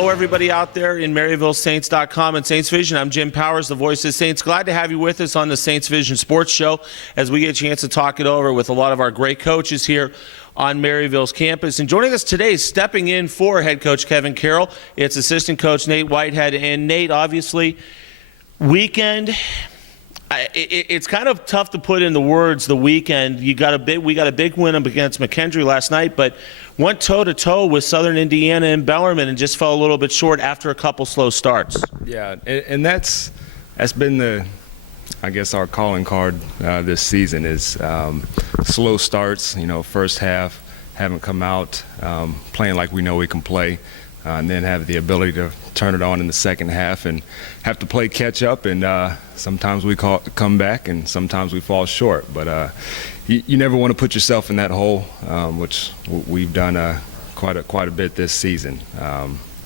Hello, everybody out there in MaryvilleSaints.com and Saints Vision. I'm Jim Powers, the voice of Saints. Glad to have you with us on the Saints Vision Sports Show as we get a chance to talk it over with a lot of our great coaches here on Maryville's campus. And joining us today, stepping in for head coach Kevin Carroll, it's assistant coach Nate Whitehead. And Nate, obviously, weekend, it's kind of tough to put in the words the weekend. We got a big win against McKendree last night, but went toe-to-toe with Southern Indiana and Bellarmine and just fell a little bit short after a couple slow starts. Yeah, and that's been our calling card this season is slow starts. First half haven't come out playing like we know we can play, and then have the ability to turn it on in the second half and have to play catch up. And sometimes we come back, and sometimes we fall short. But you never want to put yourself in that hole, which we've done quite a bit this season.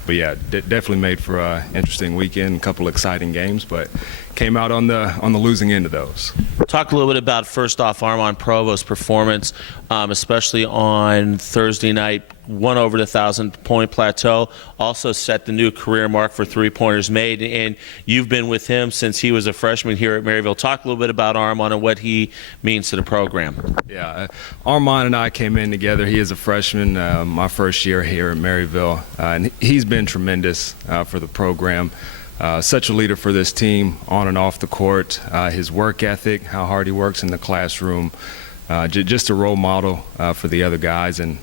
But yeah, definitely made for an interesting weekend, a couple exciting games, but came out on the losing end of those. Talk a little bit about, first off, Mon Provost's performance, especially on Thursday night, won over the 1,000-point plateau, also set the new career mark for three-pointers made, and you've been with him since he was a freshman here at Maryville. Talk a little bit about Armand and what he means to the program. Yeah, Armand and I came in together. He is a freshman, my first year here at Maryville, and he's been tremendous for the program. Such a leader for this team on and off the court. His work ethic, how hard he works in the classroom, just a role model for the other guys and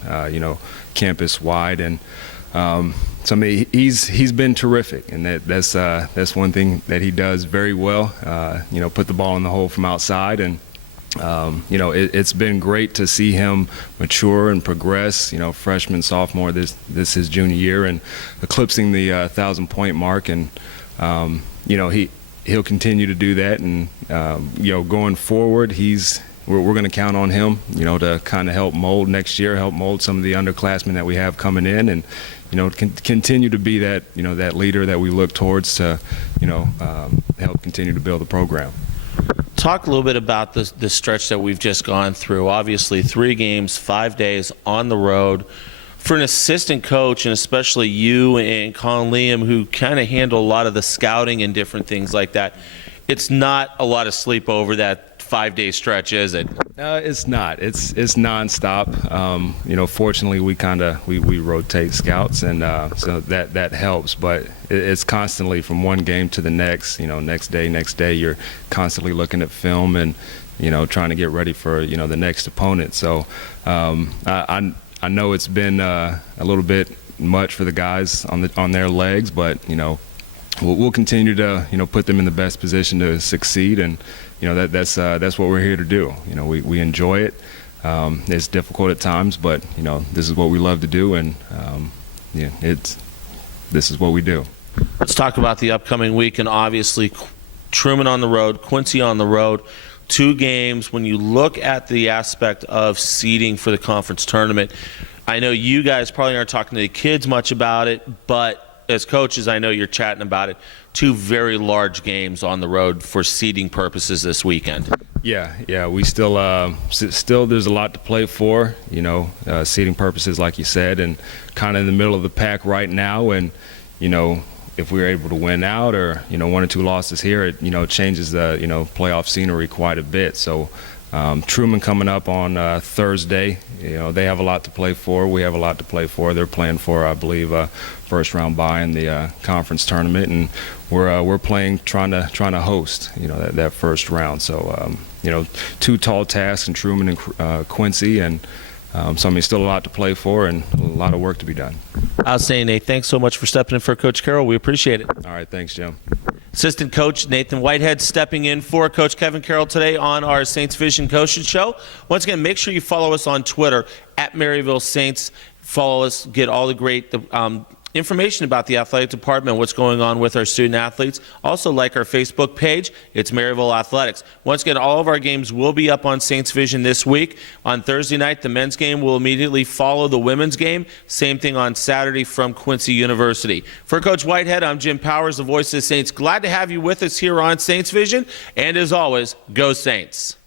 campus wide. And so I mean, he's been terrific, and that's one thing that he does very well. Put the ball in the hole from outside, and it's been great to see him mature and progress. Freshman, sophomore, this his junior year, and eclipsing the 1,000-point mark. And he'll continue to do that. And going forward, we're going to count on him, to kind of help mold next year, help mold some of the underclassmen that we have coming in, and continue to be that that leader that we look towards to help continue to build the program. Talk a little bit about the stretch that we've just gone through. Obviously, 3 games, 5 days on the road. For an assistant coach, and especially you and Colin Liam, who kind of handle a lot of the scouting and different things like that, it's not a lot of sleep over that 5-day stretch, is it? It's not. It's nonstop. Fortunately, we rotate scouts, and so that helps. But it's constantly from one game to the next. Next day, you're constantly looking at film and trying to get ready for the next opponent. So I know it's been a little bit much for the guys on their legs, but we'll continue to put them in the best position to succeed, and that's what we're here to do. We enjoy it. It's difficult at times, but this is what we love to do, and this is what we do. Let's talk about the upcoming week, and obviously Truman on the road, Quincy on the road. 2 games. When you look at the aspect of seeding for the conference tournament, I know you guys probably aren't talking to the kids much about it, but as coaches, I know you're chatting about it. 2 very large games on the road for seeding purposes this weekend. Yeah. We still there's a lot to play for, seeding purposes, like you said, and kind of in the middle of the pack right now. And if we're able to win out, or 1 or 2 losses here, it changes the playoff scenery quite a bit. So Truman coming up on Thursday, they have a lot to play for. We have a lot to play for. They're playing for, I believe, a first-round bye in the conference tournament, and we're playing trying to host that first round. So 2 tall tasks in Truman and Quincy, and so I mean, still a lot to play for and a lot of work to be done. I was saying, Nate, thanks so much for stepping in for Coach Carroll. We appreciate it. All right, thanks, Jim. Assistant coach Nathan Whitehead stepping in for Coach Kevin Carroll today on our Saints Vision Coaches Show. Once again, make sure you follow us on Twitter at Maryville Saints. Follow us, get all the great information about the athletic department, what's going on with our student athletes. Also, like our Facebook page, it's Maryville Athletics. Once again, all of our games will be up on Saints Vision this week. On Thursday night, the men's game will immediately follow the women's game. Same thing on Saturday from Quincy University. For Coach Whitehead, I'm Jim Powers, the voice of the Saints. Glad to have you with us here on Saints Vision. And as always, go Saints.